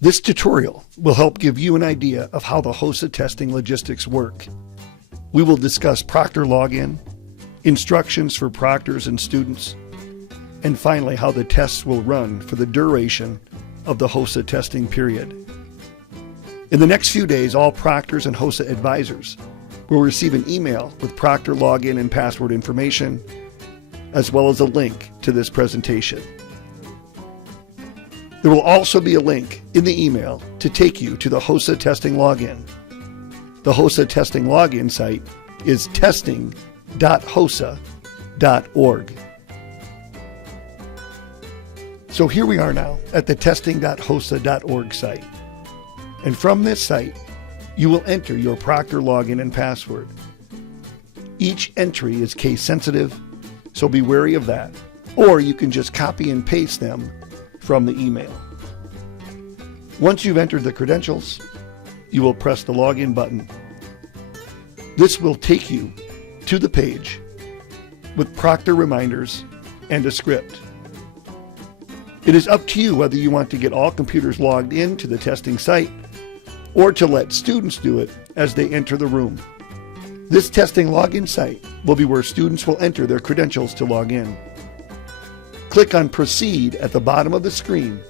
This tutorial will help give you an idea of how the HOSA testing logistics work. We will discuss Proctor login, instructions for proctors and students, and finally how the tests will run for the duration of the HOSA testing period. In the next few days, all proctors and HOSA advisors will receive an email with Proctor login and password information, as well as a link to this presentation. There will also be a link in the email to take you to the HOSA testing login. The HOSA testing login site is testing.hosa.org. So here we are now at the testing.hosa.org site. And from this site, you will enter your Proctor login and password. Each entry is case sensitive, so be wary of that. Or you can just copy and paste them from the email. Once you've entered the credentials, you will press the login button. This will take you to the page with Proctor reminders and a script. It is up to you whether you want to get all computers logged in to the testing site or to let students do it as they enter the room. This testing login site will be where students will enter their credentials to log in. Click on Proceed at the bottom of the screen.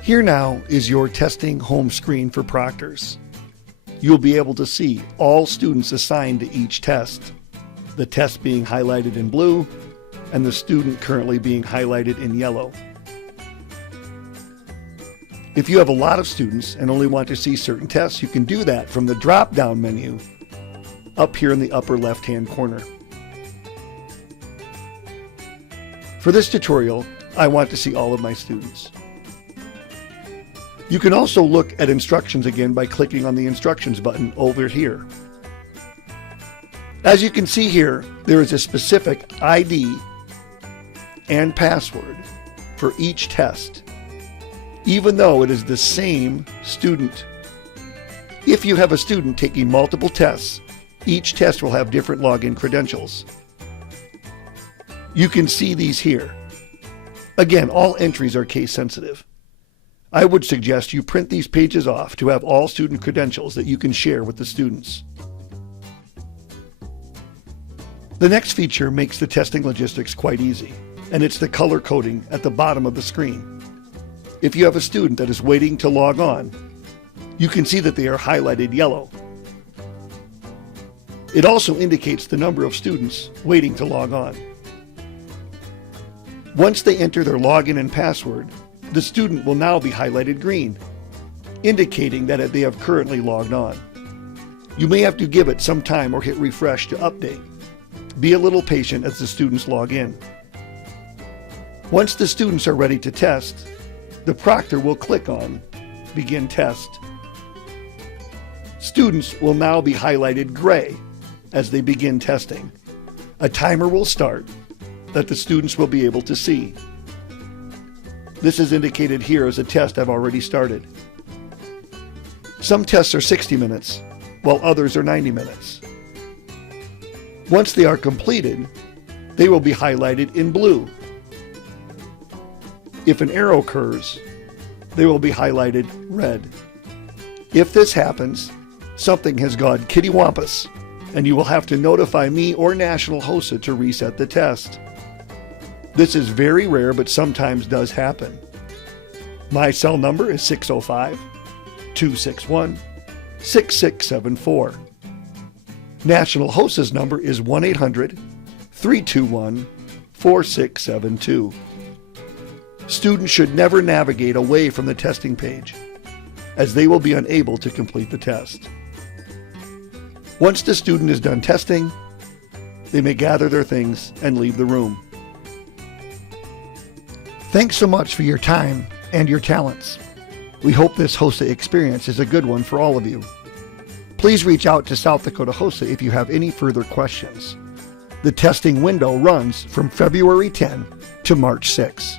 Here now is your testing home screen for proctors. You'll be able to see all students assigned to each test, the test being highlighted in blue and the student currently being highlighted in yellow. If you have a lot of students and only want to see certain tests, you can do that from the drop-down menu up here in the upper left-hand corner. For this tutorial, I want to see all of my students. You can also look at instructions again by clicking on the instructions button over here. As you can see here, there is a specific ID and password for each test, even though it is the same student. If you have a student taking multiple tests, each test will have different login credentials. You can see these here. Again, all entries are case sensitive. I would suggest you print these pages off to have all student credentials that you can share with the students. The next feature makes the testing logistics quite easy, and it's the color coding at the bottom of the screen. If you have a student that is waiting to log on, you can see that they are highlighted yellow. It also indicates the number of students waiting to log on. Once they enter their login and password, the student will now be highlighted green, indicating that they have currently logged on. You may have to give it some time or hit refresh to update. Be a little patient as the students log in. Once the students are ready to test, the proctor will click on Begin Test. Students will now be highlighted gray as they begin testing. A timer will start that the students will be able to see. This is indicated here as a test I've already started. Some tests are 60 minutes, while others are 90 minutes. Once they are completed, they will be highlighted in blue. If an error occurs, they will be highlighted red. If this happens, something has gone kittywampus, and you will have to notify me or National HOSA to reset the test. This is very rare, but sometimes does happen. My cell number is 605-261-6674. National HOSA's number is 1-800-321-4672. Students should never navigate away from the testing page, as they will be unable to complete the test. Once the student is done testing, they may gather their things and leave the room. Thanks so much for your time and your talents. We hope this HOSA experience is a good one for all of you. Please reach out to South Dakota HOSA if you have any further questions. The testing window runs from February 10 to March 6.